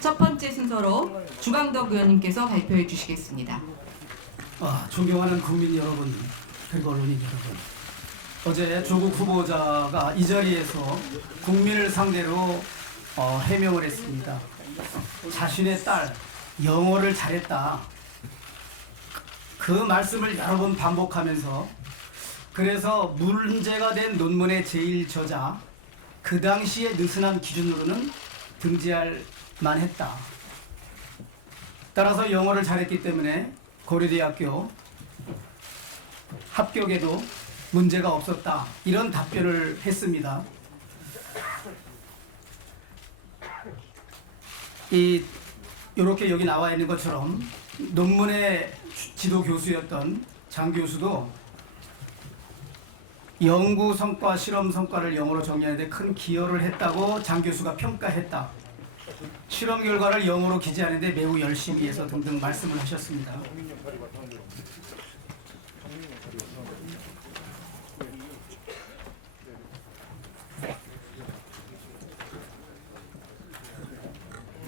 첫 번째 순서로 주광덕 의원님께서 발표해 주시겠습니다. 존경하는 국민 여러분, 그리고 언론인 여러분. 어제 조국 후보자가 이 자리에서 국민을 상대로 해명을 했습니다. 자신의 딸 영어를 잘했다. 그 말씀을 여러 번 반복하면서 그래서 문제가 된 논문의 제1저자 그 당시의 느슨한 기준으로는 등재할 만했다. 따라서 영어를 잘했기 때문에 고려대학교 합격에도 문제가 없었다. 이런 답변을 했습니다. 이렇게 여기 나와 있는 것처럼 논문의 지도 교수였던 장 교수도 연구 성과, 실험 성과를 영어로 정리하는 데 큰 기여를 했다고 장 교수가 평가했다. 실험 결과를 영어로 기재하는 데 매우 열심히 해서 등등 말씀을 하셨습니다.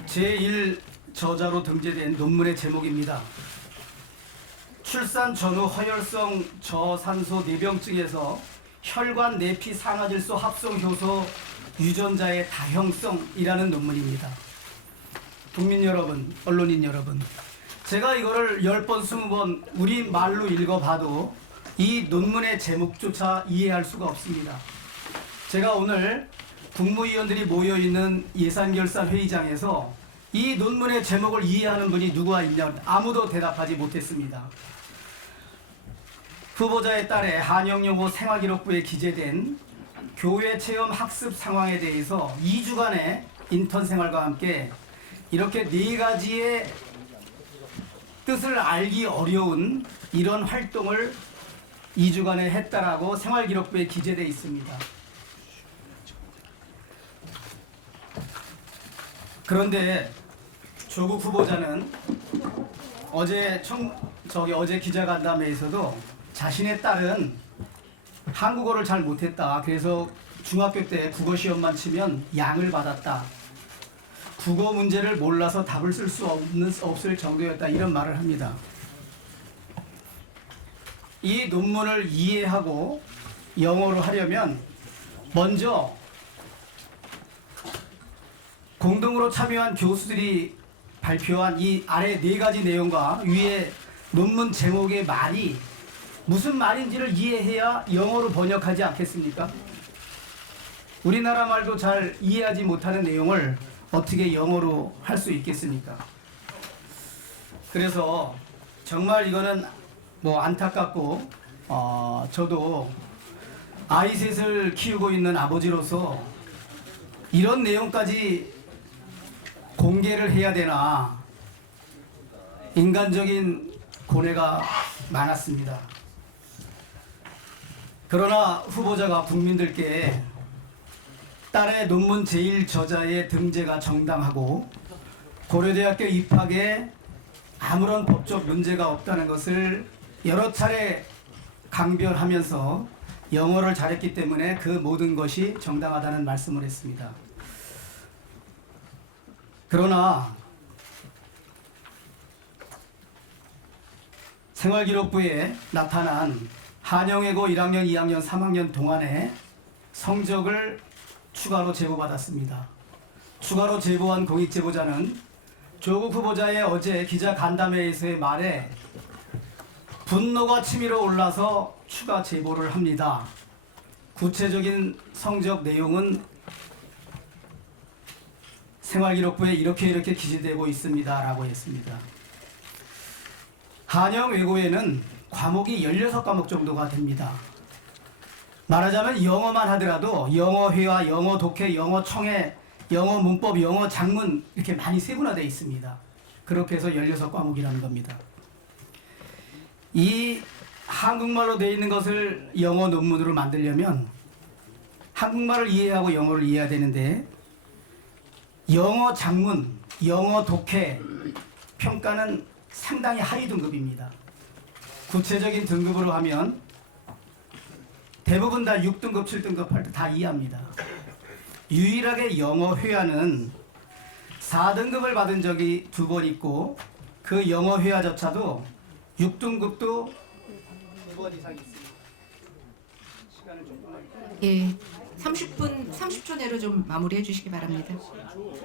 제1저자로 등재된 논문의 제목입니다. 출산 전후 허혈성 저산소 뇌병증에서 혈관 내피 산화질소 합성 효소 유전자의 다형성이라는 논문입니다. 국민 여러분, 언론인 여러분, 제가 이거를 10번, 20번 우리 말로 읽어봐도 이 논문의 제목조차 이해할 수가 없습니다. 제가 오늘 국무위원들이 모여있는 예산결산회의장에서 이 논문의 제목을 이해하는 분이 누가 있냐 아무도 대답하지 못했습니다. 후보자의 딸의 한영여고 생활기록부에 기재된 교외 체험 학습 상황에 대해서 2주간의 인턴 생활과 함께 이렇게 4가지의 뜻을 알기 어려운 이런 활동을 2주간에 했다라고 생활기록부에 기재되어 있습니다. 그런데 조국 후보자는 어제 기자간담회에서도 자신의 딸은 한국어를 잘 못했다. 그래서 중학교 때 국어 시험만 치면 양을 받았다. 국어 문제를 몰라서 답을 쓸 수 없을 정도였다. 이런 말을 합니다. 이 논문을 이해하고 영어로 하려면 먼저 공동으로 참여한 교수들이 발표한 이 아래 4가지 내용과 위에 논문 제목의 말이 무슨 말인지를 이해해야 영어로 번역하지 않겠습니까? 우리나라 말도 잘 이해하지 못하는 내용을 어떻게 영어로 할 수 있겠습니까? 그래서 정말 이거는 안타깝고 저도 아이 셋을 키우고 있는 아버지로서 이런 내용까지 공개를 해야 되나 인간적인 고뇌가 많았습니다. 그러나 후보자가 국민들께 딸의 논문 제1저자의 등재가 정당하고 고려대학교 입학에 아무런 법적 문제가 없다는 것을 여러 차례 강변하면서 영어를 잘했기 때문에 그 모든 것이 정당하다는 말씀을 했습니다. 그러나 생활기록부에 나타난 한영외고 1학년, 2학년, 3학년 동안의 성적을 추가로 제보받았습니다. 추가로 제보한 공익제보자는 조국 후보자의 어제 기자간담회에서의 말에 분노가 치밀어 올라서 추가 제보를 합니다. 구체적인 성적 내용은 생활기록부에 이렇게 기재되고 있습니다. 라고 했습니다. 한영외고에는 과목이 16과목 정도가 됩니다. 말하자면 영어만 하더라도 영어회화, 영어 독해, 영어 청해, 영어 문법, 영어 작문 이렇게 많이 세분화되어 있습니다. 그렇게 해서 16과목이라는 겁니다. 이 한국말로 되어 있는 것을 영어 논문으로 만들려면 한국말을 이해하고 영어를 이해해야 되는데 영어 작문, 영어 독해 평가는 상당히 하위 등급입니다. 구체적인 등급으로 하면 대부분 다 6등급, 7등급 할 때 다 이해합니다. 유일하게 영어 회화는 4등급을 받은 적이 2번 있고 그 영어 회화조차도 6등급도 2번 이상 있습니다. 시간을 조금만. 예, 30초 내로 좀 마무리해 주시기 바랍니다.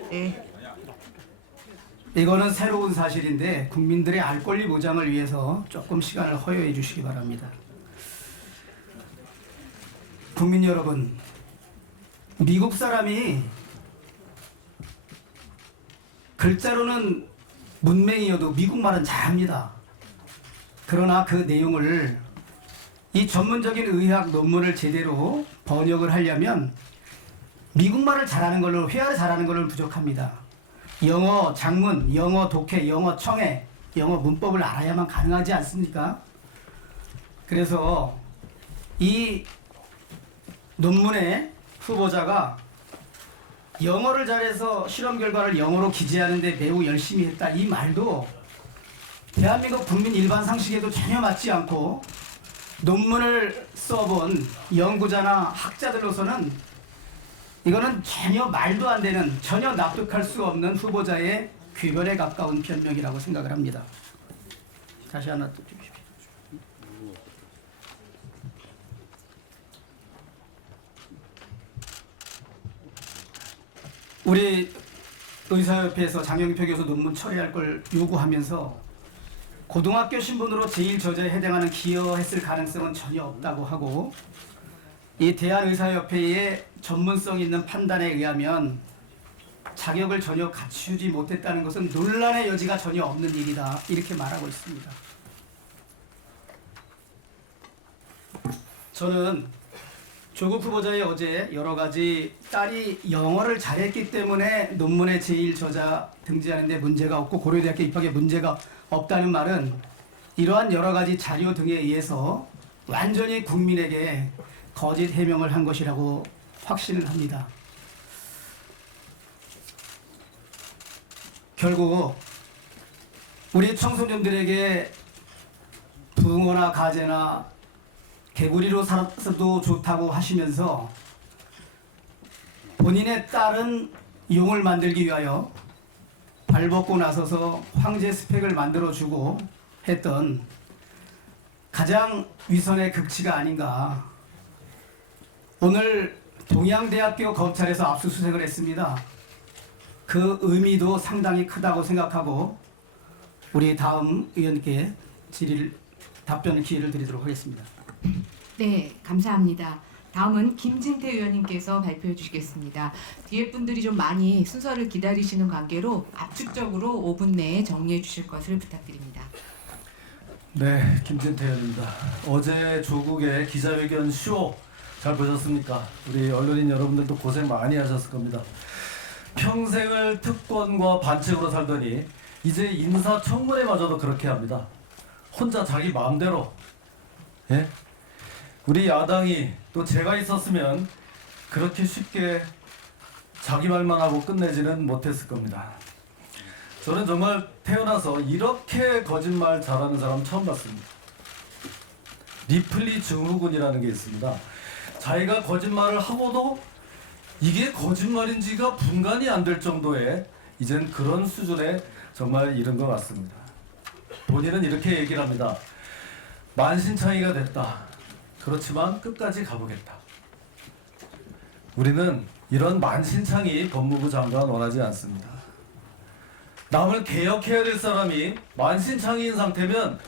네. 이거는 새로운 사실인데 국민들의 알 권리 보장을 위해서 조금 시간을 허용해 주시기 바랍니다. 국민 여러분, 미국 사람이 글자로는 문맹이어도 미국말은 잘합니다. 그러나 그 내용을 이 전문적인 의학 논문을 제대로 번역을 하려면 미국말을 잘하는 걸로, 회화를 잘하는 걸로 부족합니다. 영어 장문, 영어 독해, 영어 청해, 영어 문법을 알아야만 가능하지 않습니까? 그래서 이 논문의 후보자가 영어를 잘해서 실험 결과를 영어로 기재하는데 매우 열심히 했다, 이 말도 대한민국 국민 일반 상식에도 전혀 맞지 않고 논문을 써본 연구자나 학자들로서는 이거는 전혀 말도 안 되는, 전혀 납득할 수 없는 후보자의 궤변에 가까운 변명이라고 생각을 합니다. 다시 하나 또 주십시오. 우리 의사협회에서 장영표 교수 논문 처리할 걸 요구하면서 고등학교 신분으로 제1저자에 해당하는 기여했을 가능성은 전혀 없다고 하고, 이 대한의사협회의 전문성 있는 판단에 의하면 자격을 전혀 갖추지 못했다는 것은 논란의 여지가 전혀 없는 일이다, 이렇게 말하고 있습니다. 저는 조국 후보자의 어제 여러 가지 딸이 영어를 잘했기 때문에 논문의 제1저자 등재하는 데 문제가 없고 고려대학교 입학에 문제가 없다는 말은 이러한 여러 가지 자료 등에 의해서 완전히 국민에게 거짓 해명을 한 것이라고 확신을 합니다. 결국 우리 청소년들에게 붕어나 가재나 개구리로 살아도 좋다고 하시면서 본인의 딸은 용을 만들기 위하여 발벗고 나서서 황제 스펙을 만들어주고 했던 가장 위선의 극치가 아닌가. 오늘 동양대학교 검찰에서 압수수색을 했습니다. 그 의미도 상당히 크다고 생각하고 우리 다음 의원께 답변 기회를 드리도록 하겠습니다. 네, 감사합니다. 다음은 김진태 의원님께서 발표해 주시겠습니다. 뒤에 분들이 좀 많이 순서를 기다리시는 관계로 압축적으로 5분 내에 정리해 주실 것을 부탁드립니다. 네, 김진태 의원입니다. 어제 조국의 기자회견 쇼 잘 보셨습니까? 우리 언론인 여러분들도 고생 많이 하셨을 겁니다. 평생을 특권과 반칙으로 살더니 이제 인사청문회마저도 그렇게 합니다. 혼자 자기 마음대로. 예? 우리 야당이 또 제가 있었으면 그렇게 쉽게 자기 말만 하고 끝내지는 못했을 겁니다. 저는 정말 태어나서 이렇게 거짓말 잘하는 사람 처음 봤습니다. 리플리 증후군이라는 게 있습니다. 자기가 거짓말을 하고도 이게 거짓말인지가 분간이 안 될 정도의 이젠 그런 수준에 정말 이른 것 같습니다. 본인은 이렇게 얘기를 합니다. 만신창이가 됐다. 그렇지만 끝까지 가보겠다. 우리는 이런 만신창이 법무부 장관 원하지 않습니다. 남을 개혁해야 될 사람이 만신창이인 상태면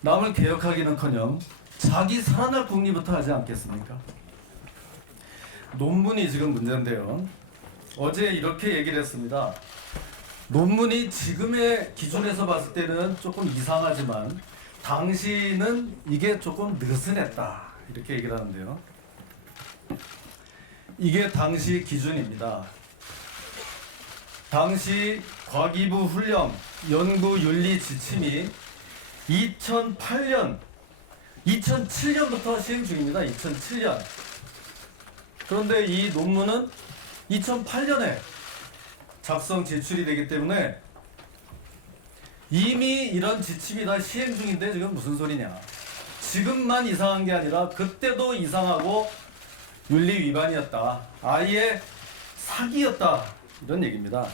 남을 개혁하기는커녕 자기 살아날 궁리부터 하지 않겠습니까? 논문이 지금 문제인데요. 어제 이렇게 얘기를 했습니다. 논문이 지금의 기준에서 봤을 때는 조금 이상하지만 당시는 이게 조금 느슨했다, 이렇게 얘기를 하는데요. 이게 당시 기준입니다. 당시 과기부 훈령 연구윤리 지침이 2007년부터 시행 중입니다. 2007년. 그런데 이 논문은 2008년에 작성 제출이 되기 때문에 이미 이런 지침이 다 시행 중인데 지금 무슨 소리냐. 지금만 이상한 게 아니라 그때도 이상하고 윤리 위반이었다. 아예 사기였다. 이런 얘기입니다.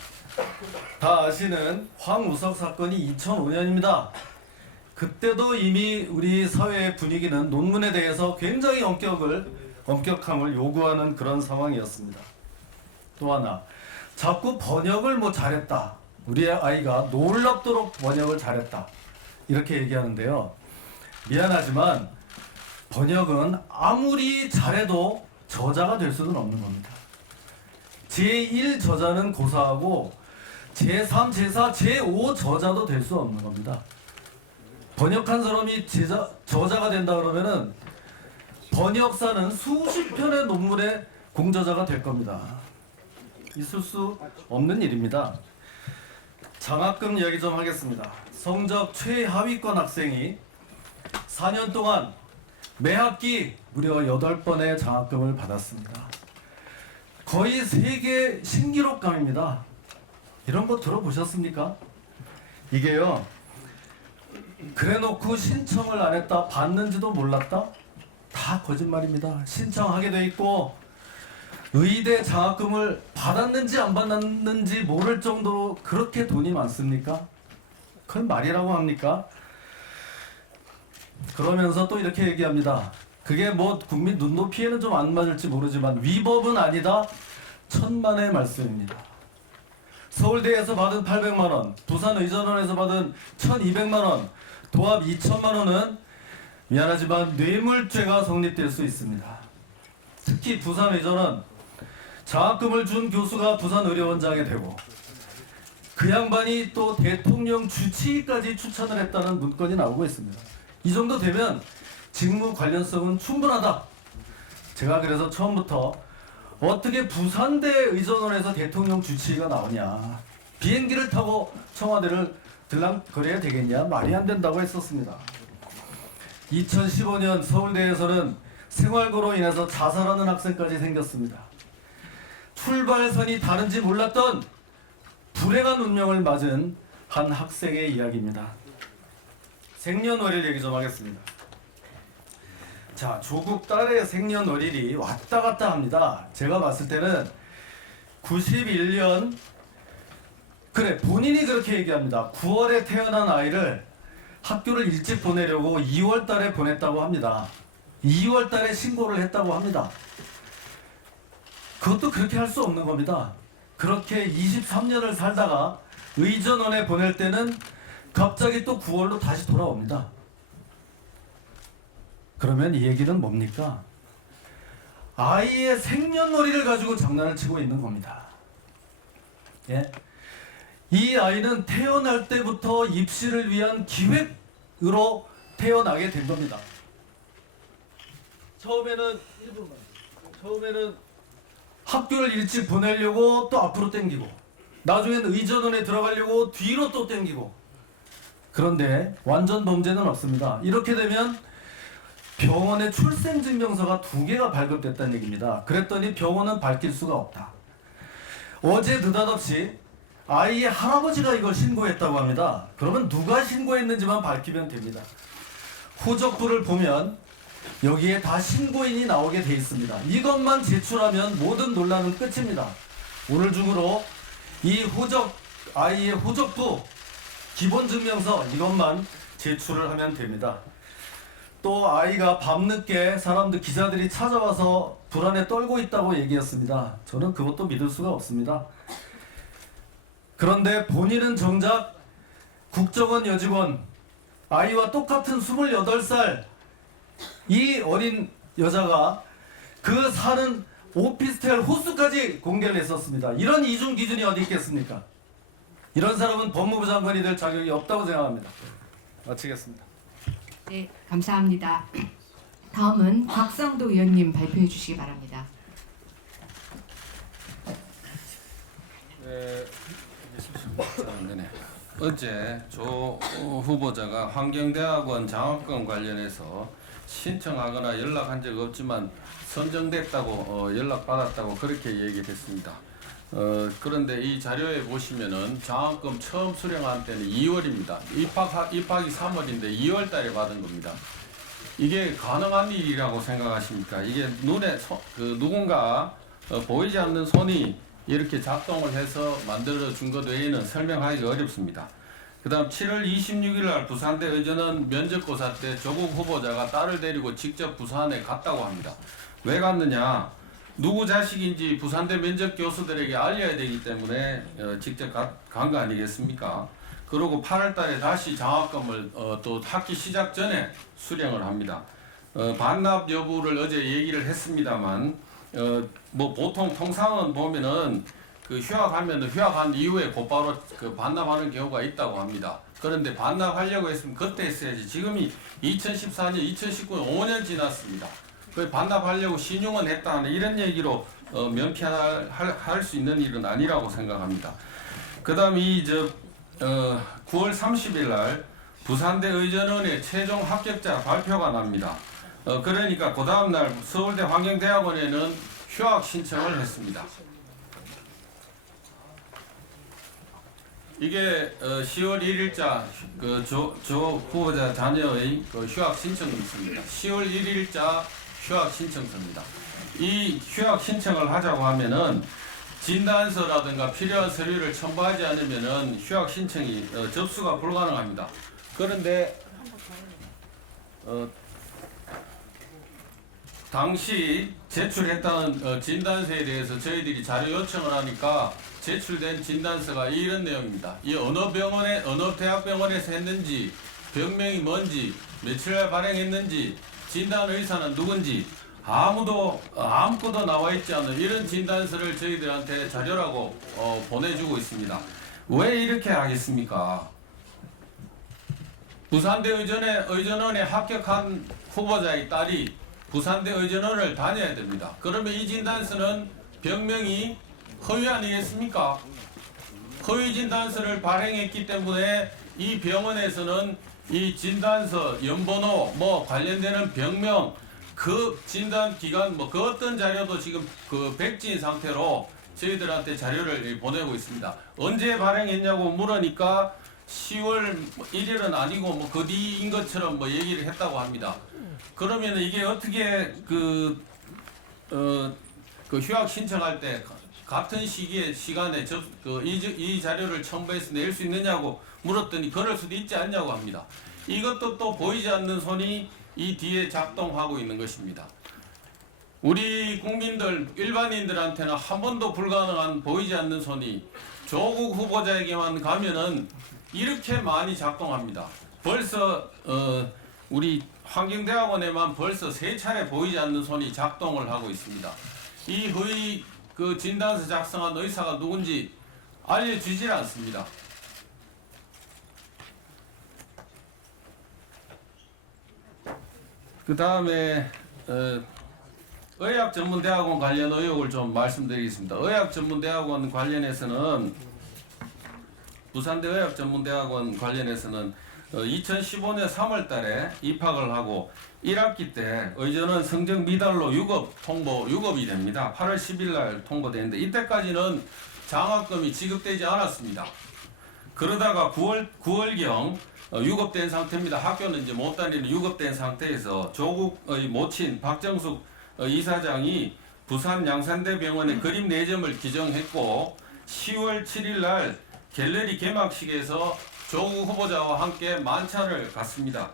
다 아시는 황우석 사건이 2005년입니다. 그때도 이미 우리 사회의 분위기는 논문에 대해서 굉장히 엄격함을 요구하는 그런 상황이었습니다. 또 하나, 자꾸 번역을 뭐 잘했다. 우리 아이가 놀랍도록 번역을 잘했다. 이렇게 얘기하는데요. 미안하지만 번역은 아무리 잘해도 저자가 될 수는 없는 겁니다. 제1 저자는 고사하고 제3, 제4, 제5 저자도 될 수 없는 겁니다. 번역한 사람이 저자가 된다 그러면은 번역사는 수십 편의 논문의 공저자가 될 겁니다. 있을 수 없는 일입니다. 장학금 이야기 좀 하겠습니다. 성적 최하위권 학생이 4년 동안 매 학기 무려 8번의 장학금을 받았습니다. 거의 세계 신기록감입니다. 이런 거 들어보셨습니까? 이게요, 그래놓고 신청을 안 했다, 받는지도 몰랐다? 다 거짓말입니다. 신청하게 돼 있고 의대 장학금을 받았는지 안 받았는지 모를 정도로 그렇게 돈이 많습니까? 그건 말이라고 합니까? 그러면서 또 이렇게 얘기합니다. 그게 뭐 국민 눈높이에는 좀 안 맞을지 모르지만 위법은 아니다. 천만의 말씀입니다. 서울대에서 받은 800만 원, 부산의전원에서 받은 1200만 원, 도합 2000만 원은 미안하지만 뇌물죄가 성립될 수 있습니다. 특히 부산의전원 장학금을 준 교수가 부산의료원장이 되고 그 양반이 또 대통령 주치의까지 추천을 했다는 문건이 나오고 있습니다. 이 정도 되면 직무 관련성은 충분하다. 제가 그래서 처음부터 어떻게 부산대 의전원에서 대통령 주치의가 나오냐, 비행기를 타고 청와대를 들락거려야 되겠냐, 말이 안 된다고 했었습니다. 2015년 서울대에서는 생활고로 인해서 자살하는 학생까지 생겼습니다. 출발선이 다른지 몰랐던 불행한 운명을 맞은 한 학생의 이야기입니다. 생년월일 얘기 좀 하겠습니다. 자, 조국 딸의 생년월일이 왔다 갔다 합니다. 제가 봤을 때는 91년, 그래, 본인이 그렇게 얘기합니다. 9월에 태어난 아이를 학교를 일찍 보내려고 2월 달에 보냈다고 합니다. 2월 달에 신고를 했다고 합니다. 그것도 그렇게 할 수 없는 겁니다. 그렇게 23년을 살다가 의전원에 보낼 때는 갑자기 또 9월로 다시 돌아옵니다. 그러면 이 얘기는 뭡니까? 아이의 생년월일을 가지고 장난을 치고 있는 겁니다. 예? 이 아이는 태어날 때부터 입시를 위한 기획으로 태어나게 된 겁니다. 처음에는 학교를 일찍 보내려고 또 앞으로 땡기고, 나중에는 의전원에 들어가려고 뒤로 또 땡기고. 그런데 완전 범죄는 없습니다. 이렇게 되면 병원에 출생증명서가 2개가 발급됐다는 얘기입니다. 그랬더니 병원은 밝힐 수가 없다. 어제 느닷없이 아이의 할아버지가 이걸 신고했다고 합니다. 그러면 누가 신고했는지만 밝히면 됩니다. 후적부를 보면 여기에 다 신고인이 나오게 돼 있습니다. 이것만 제출하면 모든 논란은 끝입니다. 오늘 중으로 이 아이의 후적부, 기본증명서 이것만 제출을 하면 됩니다. 또 아이가 밤늦게 기자들이 찾아와서 불안에 떨고 있다고 얘기했습니다. 저는 그것도 믿을 수가 없습니다. 그런데 본인은 정작 국정원 여직원, 아이와 똑같은 28살 이 어린 여자가 그 사는 오피스텔 호수까지 공개를 했었습니다. 이런 이중 기준이 어디 있겠습니까? 이런 사람은 법무부 장관이 될 자격이 없다고 생각합니다. 마치겠습니다. 네, 감사합니다. 다음은 곽상도 의원님 발표해 주시기 바랍니다. 네. 어제 조 후보자가 환경대학원 장학금 관련해서 신청하거나 연락한 적 없지만 선정됐다고 연락받았다고 그렇게 얘기했습니다. 그런데 이 자료에 보시면은 장학금 처음 수령한 때는 2월입니다. 입학이 3월인데 2월 달에 받은 겁니다. 이게 가능한 일이라고 생각하십니까? 이게 눈에 누군가 보이지 않는 손이 이렇게 작동을 해서 만들어 준 것 외에는 설명하기가 어렵습니다. 그 다음 7월 26일 날 부산대 의전원 면접고사 때 조국 후보자가 딸을 데리고 직접 부산에 갔다고 합니다. 왜 갔느냐? 누구 자식인지 부산대 면접 교수들에게 알려야 되기 때문에 직접 간 거 아니겠습니까? 그리고 8월 달에 다시 장학금을 또 학기 시작 전에 수령을 합니다. 반납 여부를 어제 얘기를 했습니다만 뭐 보통 통상은 보면은 그 휴학하면 휴학한 이후에 곧바로 그 반납하는 경우가 있다고 합니다. 그런데 반납하려고 했으면 그때 했어야지. 지금이 2014년, 2019년 5년 지났습니다. 그 반납하려고 신용은 했다는 이런 얘기로 면피할 수 있는 일은 아니라고 생각합니다. 그다음 9월 30일 날 부산대 의전원의 최종 합격자 발표가 납니다. 그러니까 그 다음 날 서울대 환경대학원에는 휴학 신청을 했습니다. 이게 10월 1일자 조 후보자 자녀의 휴학 신청서입니다. 10월 1일자 휴학 신청서입니다. 이 휴학 신청을 하자고 하면은 진단서라든가 필요한 서류를 첨부하지 않으면은 휴학 신청이 접수가 불가능합니다. 그런데 당시 제출했다는 진단서에 대해서 저희들이 자료 요청을 하니까 제출된 진단서가 이런 내용입니다. 이 어느 병원에, 어느 대학병원에서 했는지, 병명이 뭔지, 며칠날 발행했는지, 진단 의사는 누군지 아무것도 나와 있지 않은 이런 진단서를 저희들한테 자료라고 보내주고 있습니다. 왜 이렇게 하겠습니까? 부산대 의전원에 합격한 후보자의 딸이 부산대 의전원을 다녀야 됩니다. 그러면 이 진단서는 병명이 허위 아니겠습니까? 허위 진단서를 발행했기 때문에 이 병원에서는 이 진단서, 연번호, 뭐 관련되는 병명, 그 진단 기간, 뭐 그 어떤 자료도 지금 그 백지인 상태로 저희들한테 자료를 보내고 있습니다. 언제 발행했냐고 물으니까 10월 1일은 아니고 뭐 그 뒤인 것처럼 뭐 얘기를 했다고 합니다. 그러면 이게 어떻게 그 휴학 신청할 때 같은 시간에 이 자료를 첨부해서 낼 수 있느냐고 물었더니 그럴 수도 있지 않냐고 합니다. 이것도 또 보이지 않는 손이 이 뒤에 작동하고 있는 것입니다. 우리 국민들, 일반인들한테는 한 번도 불가능한 보이지 않는 손이 조국 후보자에게만 가면은 이렇게 많이 작동합니다. 벌써 우리 환경대학원에만 벌써 3차례 보이지 않는 손이 작동을 하고 있습니다. 이 허위 그 진단서 작성한 의사가 누군지 알려주질 않습니다. 그 다음에 의학전문대학원 관련 의혹을 좀 말씀드리겠습니다. 의학전문대학원 관련해서는 부산대 의학전문대학원 관련해서는 2015년 3월 달에 입학을 하고 1학기 때 의전원 성적 미달로 유급이 됩니다. 8월 10일 날 통보되는데 이때까지는 장학금이 지급되지 않았습니다. 그러다가 9월경 유급된 상태입니다. 학교는 이제 못 다니는 유급된 상태에서 조국의 모친 박정숙 이사장이 부산 양산대병원에 그림 4점을 기정했고 10월 7일 날 갤러리 개막식에서 조국 후보자와 함께 만찬을 갔습니다.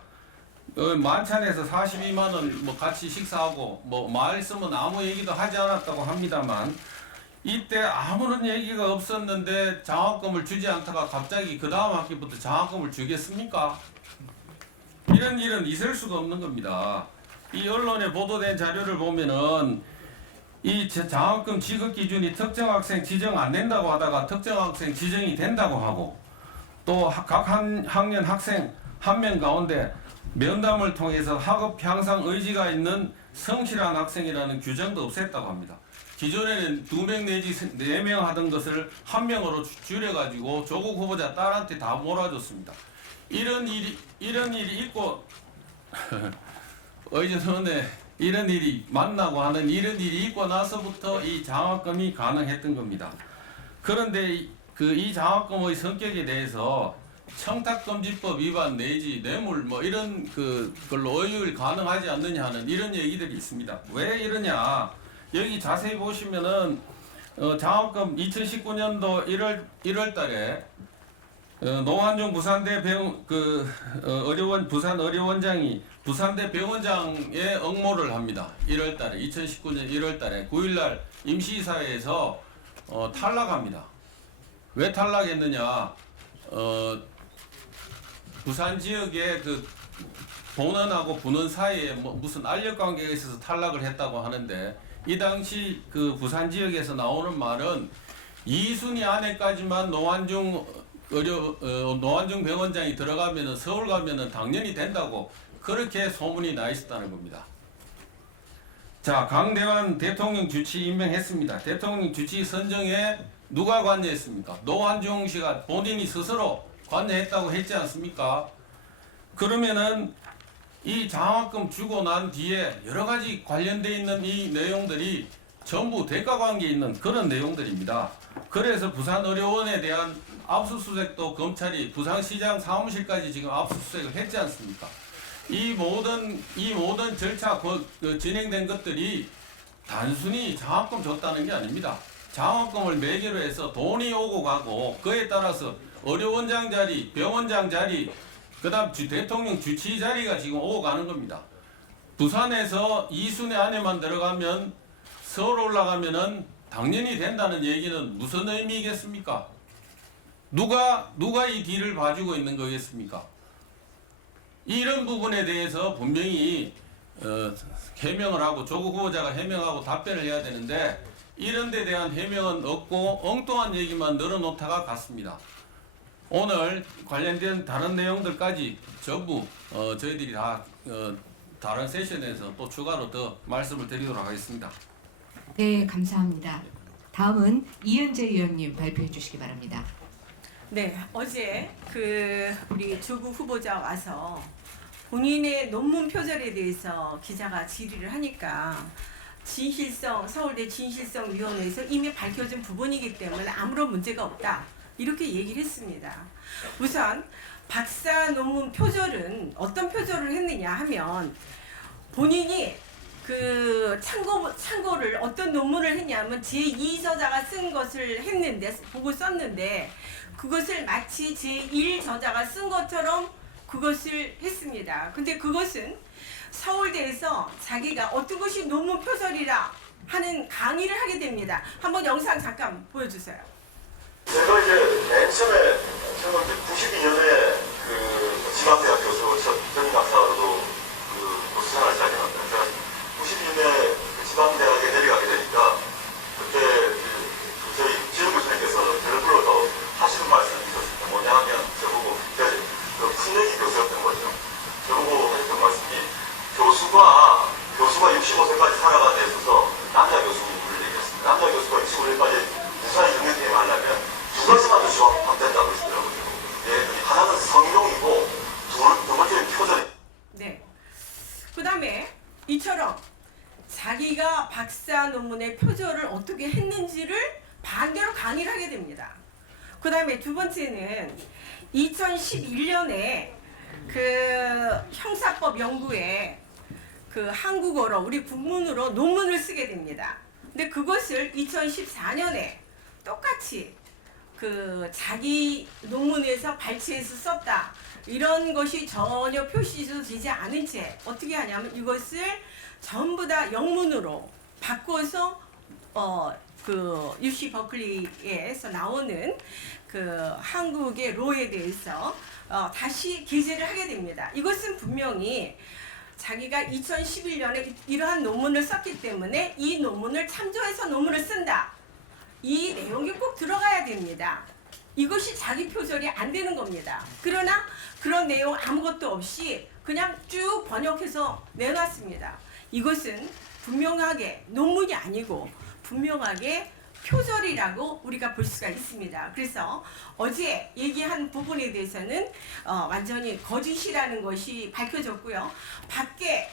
만찬에서 42만 원 뭐 같이 식사하고 뭐 말씀은 아무 얘기도 하지 않았다고 합니다만 이때 아무런 얘기가 없었는데 장학금을 주지 않다가 갑자기 그 다음 학기부터 장학금을 주겠습니까? 이런 일은 있을 수가 없는 겁니다. 이 언론에 보도된 자료를 보면은 이 장학금 지급 기준이 특정 학생 지정 안 된다고 하다가 특정 학생 지정이 된다고 하고 또 각 학년 학생 한 명 가운데 면담을 통해서 학업 향상 의지가 있는 성실한 학생이라는 규정도 없앴다고 합니다. 기존에는 2명 내지 4명 하던 것을 1명으로 줄여가지고 조국 후보자 딸한테 다 몰아줬습니다. 이런 일이 있고 의전원에 이런 일이 만나고 하는 이런 일이 있고 나서부터 이 장학금이 가능했던 겁니다. 그런데 이 장학금의 성격에 대해서 청탁금지법 위반 내지 뇌물 뭐 이런 걸로 의율 가능하지 않느냐 하는 이런 얘기들이 있습니다. 왜 이러냐? 여기 자세히 보시면은 장학금 2019년도 1월 달에 노환중 부산대 병 부산 의료원장이 부산대 병원장에 응모를 합니다. 1월 달에 2019년 1월 달에 9일 날 임시사회에서 탈락합니다. 왜 탈락했느냐? 부산 지역의 그 본원하고 분원 사이에 무슨 알력 관계가 있어서 탈락을 했다고 하는데, 이 당시 그 부산 지역에서 나오는 말은 2순위 안에까지만 노환중 병원장이 들어가면은 서울 가면은 당연히 된다고 그렇게 소문이 나 있었다는 겁니다. 자, 강대환 대통령 주치 임명했습니다. 대통령 주치 선정에 누가 관여했습니까? 노환중 씨가 본인이 스스로 관여했다고 했지 않습니까? 그러면은 이 장학금 주고 난 뒤에 여러 가지 관련돼 있는 이 내용들이 전부 대가관계에 있는 그런 내용들입니다. 그래서 부산의료원에 대한 압수수색도 검찰이 부산시장 사무실까지 지금 압수수색을 했지 않습니까? 이 모든 절차 진행된 것들이 단순히 장학금 줬다는 게 아닙니다. 장학금을 매개로 해서 돈이 오고 가고, 그에 따라서 의료원장 자리, 병원장 자리, 그다음 대통령 주치 자리가 지금 오고 가는 겁니다. 부산에서 2순위 안에만 들어가면, 서울 올라가면은 당연히 된다는 얘기는 무슨 의미겠습니까? 누가 이 뒤를 봐주고 있는 거겠습니까? 이런 부분에 대해서 분명히 해명을 하고, 조국 후보자가 해명하고 답변을 해야 되는데, 이런 데 대한 해명은 없고 엉뚱한 얘기만 늘어놓다가 갔습니다. 오늘 관련된 다른 내용들까지 전부 저희들이 다 다른 세션에서 또 추가로 더 말씀을 드리도록 하겠습니다. 네, 감사합니다. 다음은 이은재 의원님 발표해 주시기 바랍니다. 네, 어제 우리 조국 후보자 와서 본인의 논문 표절에 대해서 기자가 질의를 하니까 서울대 진실성위원회에서 이미 밝혀진 부분이기 때문에 아무런 문제가 없다, 이렇게 얘기를 했습니다. 우선 박사 논문 표절은 어떤 표절을 했느냐 하면, 본인이 참고를 어떤 논문을 했냐면 제2저자가 쓴 것을 보고 썼는데, 그것을 마치 제1저자가 쓴 것처럼 그것을 했습니다. 근데 그것은 서울대에서 자기가 어떤 것이 논문 표절이라 하는 강의를 하게 됩니다. 한번 영상 잠깐 보여주세요. 제가 이제 맨 처음에 92년에 지방대학 교수 첫 전임 박사로도 교수 생활을 시작해놨는데, 제가 92년에 지방대학에 내려가게 되니까 그때 저희 지원 교수님께서 저를 불러서 하시는 말씀이 있었습니다. 뭐냐 하면 저보고, 제가 풍년기 교수였던 거죠. 저보고 하셨던 말씀이, 교수가 65세까지 살아가는 데 있어서 남자 교수를 얘기했습니다. 남자 교수가 65세까지 무사히 정년퇴임 하려면 두 가지만 주시면 된다고 하시더라고요. 네, 하나는 성희롱이고 두 번째는 표절이. 네. 그 다음에 이처럼 자기가 박사 논문의 표절을 어떻게 했는지를 반대로 강의를 하게 됩니다. 그 다음에 두 번째는 2011년에 형사법 연구에 한국어로, 우리 국문으로 논문을 쓰게 됩니다. 근데 그것을 2014년에 똑같이 자기 논문에서 발췌해서 썼다, 이런 것이 전혀 표시도 되지 않은 채 어떻게 하냐면, 이것을 전부 다 영문으로 바꿔서 UC 버클리에서 나오는 한국의 로에 대해서 다시 게재를 하게 됩니다. 이것은 분명히 자기가 2011년에 이러한 논문을 썼기 때문에 이 논문을 참조해서 논문을 쓴다, 이 내용이 꼭 들어가야 됩니다. 이것이 자기 표절이 안 되는 겁니다. 그러나 그런 내용 아무것도 없이 그냥 쭉 번역해서 내놨습니다. 이것은 분명하게 논문이 아니고 분명하게 표절이라고 우리가 볼 수가 있습니다. 그래서 어제 얘기한 부분에 대해서는 완전히 거짓이라는 것이 밝혀졌고요. 밖에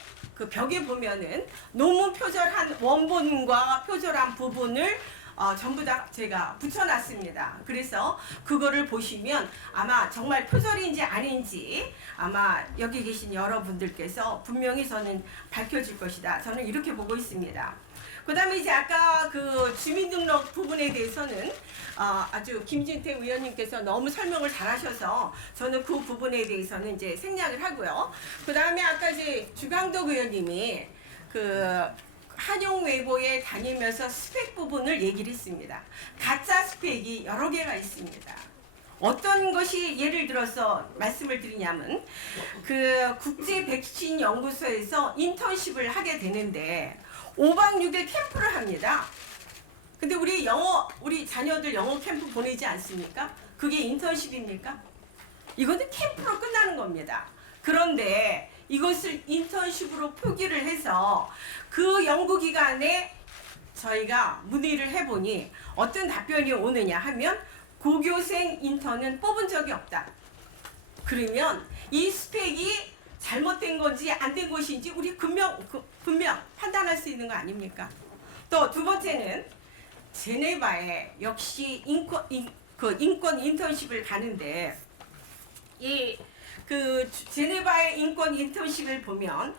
벽에 보면은 논문 표절한 원본과 표절한 부분을 전부 다 제가 붙여놨습니다. 그래서 그거를 보시면 아마 정말 표절인지 아닌지 아마 여기 계신 여러분들께서 분명히 저는 밝혀질 것이다, 저는 이렇게 보고 있습니다. 그다음에 이제 아까 그 주민등록 부분에 대해서는 아주 김진태 의원님께서 너무 설명을 잘하셔서 저는 그 부분에 대해서는 이제 생략을 하고요. 그다음에 아까 이제 주강덕 의원님이 그 한용외고에 다니면서 스펙 부분을 얘기를 했습니다. 가짜 스펙이 여러 개가 있습니다. 어떤 것이 예를 들어서 말씀을 드리냐면 그 국제 백신 연구소에서 인턴십을 하게 되는데 5박 6일 캠프를 합니다. 근데 우리 자녀들 영어 캠프 보내지 않습니까? 그게 인턴십입니까? 이거는 캠프로 끝나는 겁니다. 그런데 이것을 인턴십으로 표기를 해서 그 연구기관에 저희가 문의를 해보니 어떤 답변이 오느냐 하면 고교생 인턴은 뽑은 적이 없다. 그러면 이 스펙이 잘못된 건지 안 된 것인지 우리 분명 판단할 수 있는 거 아닙니까? 또 두 번째는 제네바에 역시 인권 인턴십을 가는데 그 제네바의 인권 인턴십을 보면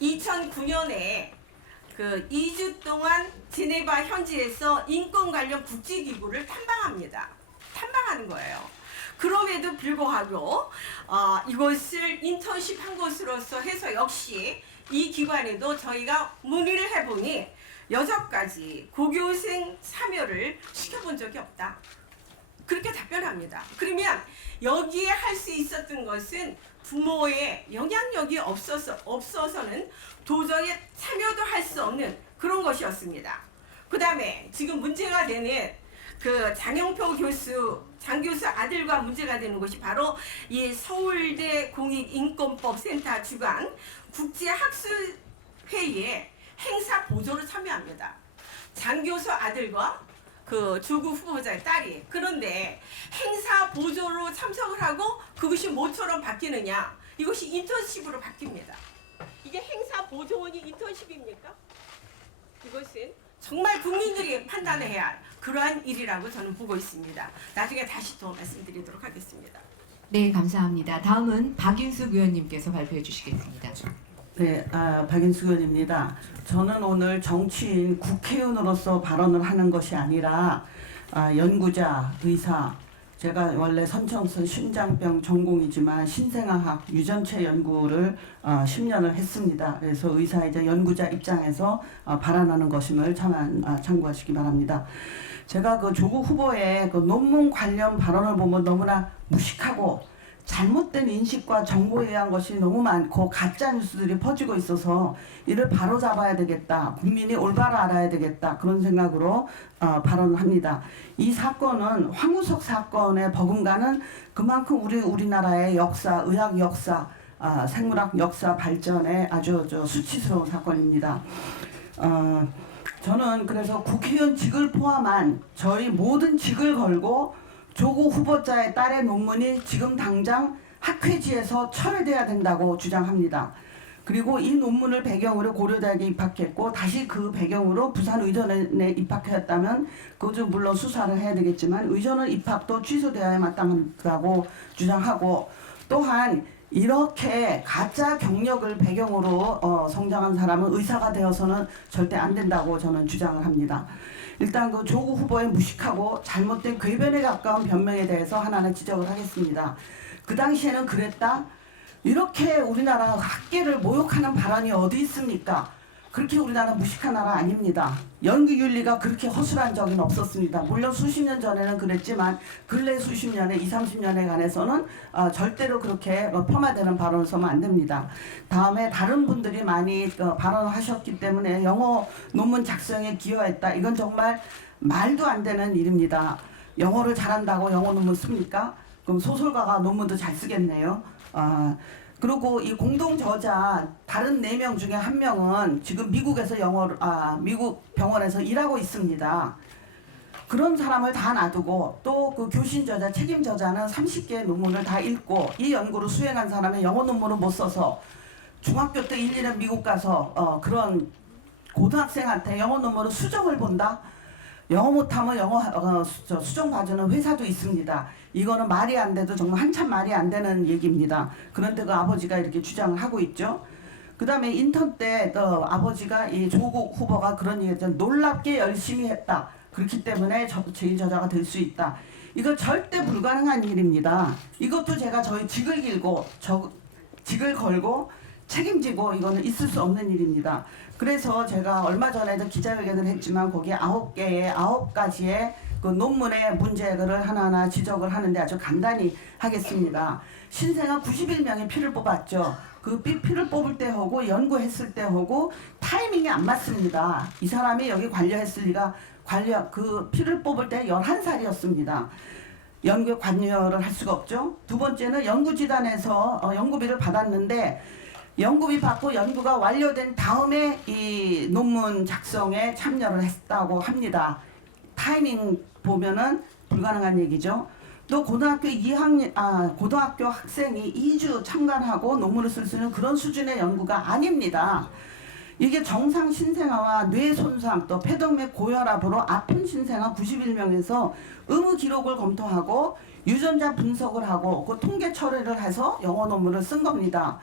2009년에 그 2주 동안 제네바 현지에서 인권 관련 국제기구를 탐방하는 거예요. 그럼에도 불구하고 이것을 인턴십 한 것으로서 해서 역시 이 기관에도 저희가 문의를 해보니 여전까지 고교생 참여를 시켜본 적이 없다. 그렇게 답변합니다. 그러면 여기에 할 수 있었던 것은 부모의 영향력이 없어서는 도저히 참여도 할 수 없는 그런 것이었습니다. 그 다음에 지금 문제가 되는 그 장영표 장 교수 아들과 문제가 되는 것이 바로 이 서울대 공익인권법센터 주관 국제학술회의에 행사 보조로 참여합니다. 장 교수 아들과 그 조국 후보자의 딸이. 그런데 행사 보조로 참석을 하고 그것이 뭐처럼 바뀌느냐? 이것이 인턴십으로 바뀝니다. 이게 행사 보조원이 인턴십입니까? 이것은 정말 국민들이 판단해야 할 그러한 일이라고 저는 보고 있습니다. 나중에 다시 또 말씀드리도록 하겠습니다. 네, 감사합니다. 다음은 박인숙 의원님께서 발표해 주시겠습니다. 네, 박인숙 의원입니다. 저는 오늘 정치인 국회의원으로서 발언을 하는 것이 아니라 연구자, 의사, 제가 원래 선천성 심장병 전공이지만 신생아학 유전체 연구를 10년을 했습니다. 그래서 의사이자 연구자 입장에서 발언하는 것임을 참고하시기 바랍니다. 제가 그 조국 후보의 그 논문 관련 발언을 보면 너무나 무식하고 잘못된 인식과 정보에 의한 것이 너무 많고 가짜 뉴스들이 퍼지고 있어서 이를 바로잡아야 되겠다. 국민이 올바로 알아야 되겠다. 그런 생각으로 발언을 합니다. 이 사건은 황우석 사건의 버금가는 그만큼 우리나라의 역사, 의학 역사, 생물학 역사 발전에 아주 수치스러운 사건입니다. 저는 그래서 국회의원직을 포함한 저희 모든 직을 걸고 조국 후보자의 딸의 논문이 지금 당장 학회지에서 철회돼야 된다고 주장합니다. 그리고 이 논문을 배경으로 고려대학에 입학했고 다시 그 배경으로 부산의전에 입학했다면 그것도 물론 수사를 해야 되겠지만 의전은 입학도 취소되어야 마땅하다고 주장하고 또한 이렇게 가짜 경력을 배경으로 성장한 사람은 의사가 되어서는 절대 안 된다고 저는 주장을 합니다. 일단 그 조국 후보의 무식하고 잘못된 궤변에 가까운 변명에 대해서 하나는 지적을 하겠습니다. 그 당시에는 그랬다? 이렇게 우리나라 학계를 모욕하는 발언이 어디 있습니까? 그렇게 우리나라 무식한 나라 아닙니다. 연구윤리가 그렇게 허술한 적은 없었습니다. 물론 수십 년 전에는 그랬지만 근래 수십 년에 20, 30년에 관해서는 절대로 그렇게 폄하되는 발언을 써면 안 됩니다. 다음에 다른 분들이 많이 발언을 하셨기 때문에 영어 논문 작성에 기여했다. 이건 정말 말도 안 되는 일입니다. 영어를 잘한다고 영어 논문 씁니까? 그럼 소설가가 논문도 잘 쓰겠네요. 그리고 이 공동 저자 다른 4명 중에 1명은 지금 미국에서 미국 병원에서 일하고 있습니다. 그런 사람을 다 놔두고 또 그 교신 저자, 책임 저자는 30개의 논문을 다 읽고 이 연구를 수행한 사람은 영어 논문을 못 써서 중학교 때 1, 2년 미국 가서 그런 고등학생한테 영어 논문을 수정을 본다? 영어 못하면 수정 봐주는 회사도 있습니다. 이거는 말이 안 돼도 정말 한참 말이 안 되는 얘기입니다. 그런데 그 아버지가 이렇게 주장을 하고 있죠. 그다음에 인턴 때 아버지가 이 조국 후보가 그런 얘기했죠. 놀랍게 열심히 했다. 그렇기 때문에 제1저자가 될 수 있다. 이거 절대 불가능한 일입니다. 이것도 제가 저희 직을 길고 직을 걸고 책임지고 이거는 있을 수 없는 일입니다. 그래서 제가 얼마 전에도 기자회견을 했지만 거기 9가지의 그 논문의 문제를 하나하나 지적을 하는데 아주 간단히 하겠습니다. 신생아 91명의 피를 뽑았죠. 그 피를 뽑을 때 하고 연구했을 때 하고 타이밍이 안 맞습니다. 이 사람이 여기 관여했을 리가 그 피를 뽑을 때 11살이었습니다. 연구에 관여를 할 수가 없죠. 두 번째는 연구재단에서 연구비를 받았는데 연구비 받고 연구가 완료된 다음에 이 논문 작성에 참여를 했다고 합니다. 타이밍 보면은 불가능한 얘기죠. 또 고등학교 고등학교 학생이 2주 참관하고 논문을 쓸 수 있는 그런 수준의 연구가 아닙니다. 이게 정상 신생아와 뇌 손상 또 폐동맥 고혈압으로 아픈 신생아 91명에서 의무 기록을 검토하고 유전자 분석을 하고 그 통계 처리를 해서 영어 논문을 쓴 겁니다.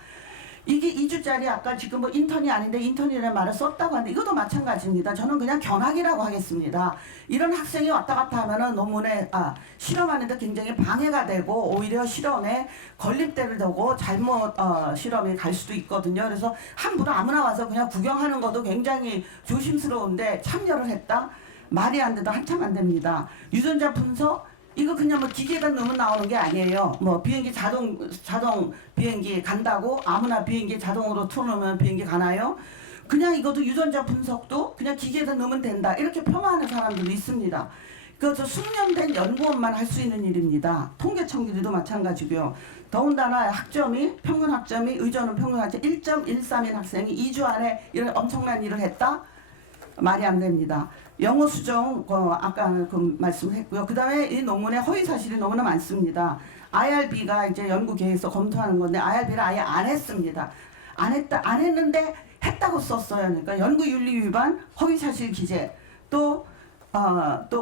이게 2주짜리 아까 지금 뭐 인턴이 아닌데 인턴이라는 말을 썼다고 하는데 이것도 마찬가지입니다. 저는 그냥 견학이라고 하겠습니다. 이런 학생이 왔다 갔다 하면은 논문에 실험하는데 굉장히 방해가 되고 오히려 실험에 걸림대를 두고 잘못 실험에 갈 수도 있거든요. 그래서 함부로 아무나 와서 그냥 구경하는 것도 굉장히 조심스러운데 참여를 했다? 말이 안 돼도 한참 안 됩니다. 유전자 분석 이거 그냥 뭐 기계에다 넣으면 나오는 게 아니에요. 뭐 비행기 자동 비행기 간다고 아무나 비행기 자동으로 틀어놓으면 비행기 가나요? 그냥 이것도 유전자 분석도 그냥 기계에다 넣으면 된다. 이렇게 폄하하는 사람들도 있습니다. 그래서 숙련된 연구원만 할 수 있는 일입니다. 통계청들도 마찬가지고요. 더군다나 평균 학점이 의전은 평균 학점 1.13인 학생이 2주 안에 이런 엄청난 일을 했다? 말이 안 됩니다. 영어 수정 아까 그 말씀을 했고요. 그 다음에 이 논문에 허위 사실이 너무나 많습니다. IRB가 이제 연구 계획서 검토하는 건데 IRB를 아예 안 했습니다. 안 했는데 했다고 썼어요. 그러니까 연구윤리 위반, 허위 사실 기재, 또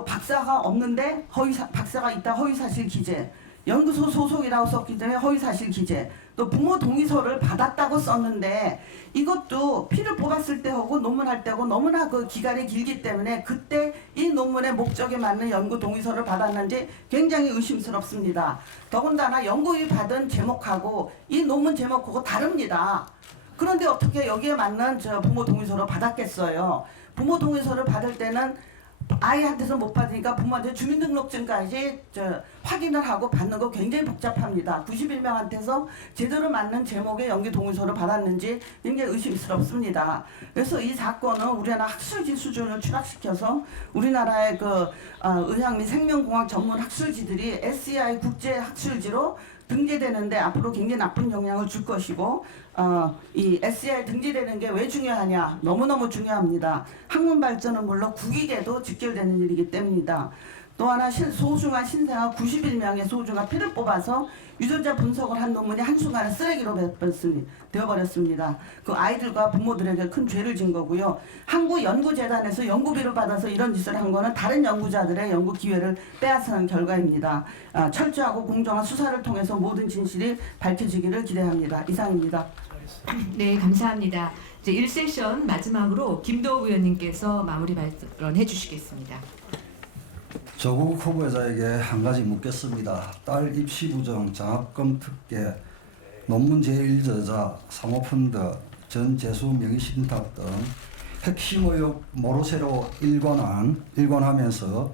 박사가 없는데 박사가 있다 허위 사실 기재, 연구소 소속이라고 썼기 때문에 허위 사실 기재, 또 부모 동의서를 받았다고 썼는데 이것도 피를 뽑았을 때 하고 논문할 때하고 너무나 그 기간이 길기 때문에 그때 이 논문의 목적에 맞는 연구 동의서를 받았는지 굉장히 의심스럽습니다. 더군다나 연구비 받은 제목하고 이 논문 제목하고 다릅니다. 그런데 어떻게 여기에 맞는 부모 동의서를 받았겠어요? 부모 동의서를 받을 때는 아이한테서 못 받으니까 부모한테 주민등록증까지 확인을 하고 받는 거 굉장히 복잡합니다. 91명한테서 제대로 맞는 제목의 연구 동의서를 받았는지 굉장히 의심스럽습니다. 그래서 이 사건은 우리나라 학술지 수준을 추락시켜서 우리나라의 의학 및 생명공학 전문 학술지들이 SEI 국제 학술지로 등재되는데 앞으로 굉장히 나쁜 영향을 줄 것이고 이 SEI 등재되는 게 왜 중요하냐? 너무너무 중요합니다. 학문 발전은 물론 국익에도 직결되는 일이기 때문이다. 또 하나 소중한 신생아 91명의 소중한 피를 뽑아서 유전자 분석을 한 논문이 한순간에 쓰레기로 되어버렸습니다. 그 아이들과 부모들에게 큰 죄를 진 거고요. 한국연구재단에서 연구비를 받아서 이런 짓을 한 거는 다른 연구자들의 연구 기회를 빼앗은 결과입니다. 철저하고 공정한 수사를 통해서 모든 진실이 밝혀지기를 기대합니다. 이상입니다. 네, 감사합니다. 이제 1세션 마지막으로 김도우 의원님께서 마무리 발언해 주시겠습니다. 조국 후보자에게 한 가지 묻겠습니다. 딸 입시 부정, 장학금 특혜, 논문 제1저자, 사모펀드, 전 재수 명의신탁 등 핵심 의혹 모르쇠로 일관하면서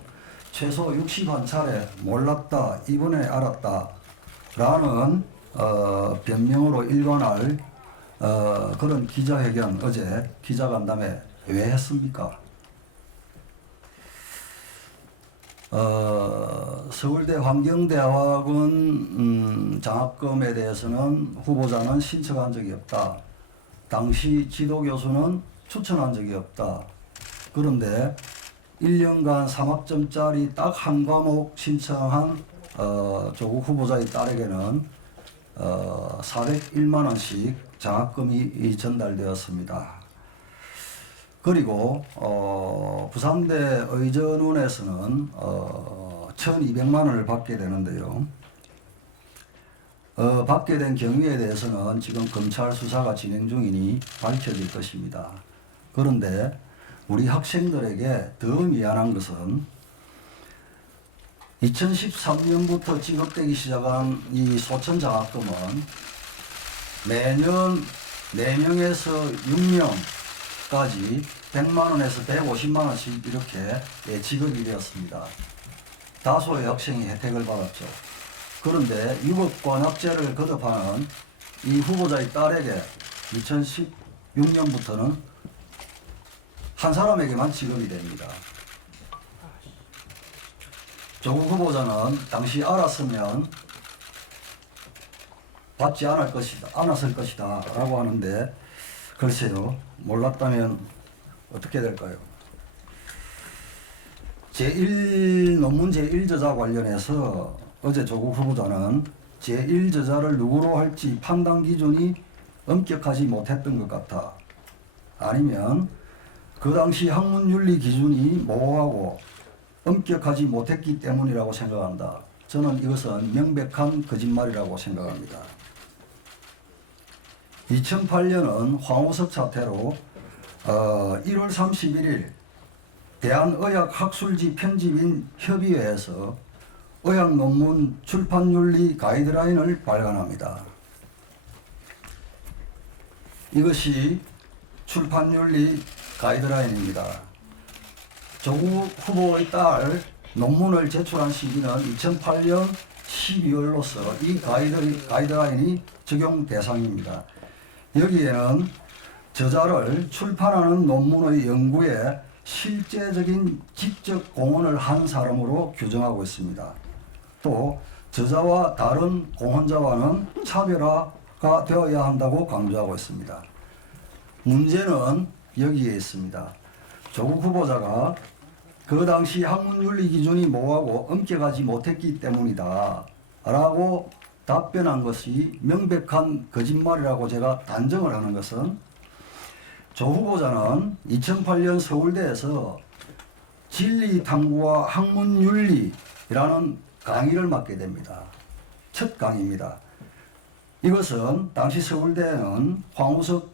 최소 61차례 몰랐다, 이번에 알았다 라는 변명으로 일관할 그런 기자회견 어제 기자간담회 왜 했습니까? 서울대 환경대학원 장학금에 대해서는 후보자는 신청한 적이 없다. 당시 지도교수는 추천한 적이 없다. 그런데 1년간 3학점짜리 딱 한 과목 신청한 조국 후보자의 딸에게는 401만 원씩 장학금이 전달되었습니다. 그리고 부산대 의전원에서는 1,200만 원을 받게 되는데요. 받게 된 경위에 대해서는 지금 검찰 수사가 진행 중이니 밝혀질 것입니다. 그런데 우리 학생들에게 더 미안한 것은 2013년부터 지급되기 시작한 이 소천장학금은 매년 4명에서 6명까지 100만 원에서 150만 원씩 이렇게 지급이 되었습니다. 다수의 학생이 혜택을 받았죠. 그런데 유급관합제를 거듭하는 이 후보자의 딸에게 2016년부터는 한 사람에게만 지급이 됩니다. 조국 후보자는 당시 알았으면 받지 않았을 것이다 라고 하는데, 글쎄요, 몰랐다면 어떻게 될까요? 논문 제1저자 관련해서 어제 조국 후보자는 제1저자를 누구로 할지 판단 기준이 엄격하지 못했던 것 같아. 아니면 그 당시 학문윤리 기준이 모호하고 엄격하지 못했기 때문이라고 생각한다. 저는 이것은 명백한 거짓말이라고 생각합니다. 2008년은 황우석 사태로 1월 31일 대한의학학술지 편집인 협의회에서 의학 논문 출판윤리 가이드라인을 발간합니다. 이것이 출판윤리 가이드라인입니다. 조국 후보의 딸 논문을 제출한 시기는 2008년 12월로서 이 가이드라인이 적용 대상입니다. 여기에는 저자를 출판하는 논문의 연구에 실제적인 직접 공헌을 한 사람으로 규정하고 있습니다. 또 저자와 다른 공헌자와는 차별화가 되어야 한다고 강조하고 있습니다. 문제는 여기에 있습니다. 조국 후보자가 그 당시 학문윤리 기준이 모호하고 엄격하지 못했기 때문이다 라고 답변한 것이 명백한 거짓말이라고 제가 단정을 하는 것은, 조 후보자는 2008년 서울대에서 진리탐구와 학문윤리라는 강의를 맡게 됩니다. 첫 강의입니다. 이것은 당시 서울대는 황우석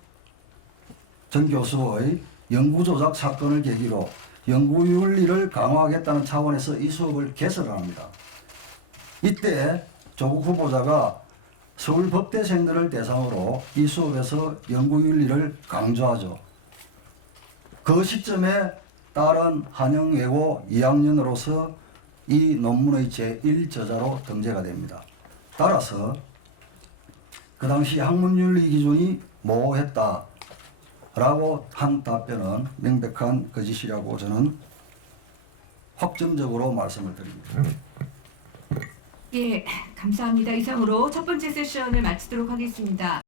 전 교수의 연구조작 사건을 계기로 연구윤리를 강화하겠다는 차원에서 이 수업을 개설을 합니다. 이때 조국 후보자가 서울 법대생들을 대상으로 이 수업에서 연구윤리를 강조하죠. 그 시점에 딸은 한영외고 2학년으로서 이 논문의 제1저자로 등재가 됩니다. 따라서 그 당시 학문윤리 기준이 모호했다 라고 한 답변은 명백한 거짓이라고 저는 확정적으로 말씀을 드립니다. 예, 감사합니다. 이상으로 첫 번째 세션을 마치도록 하겠습니다.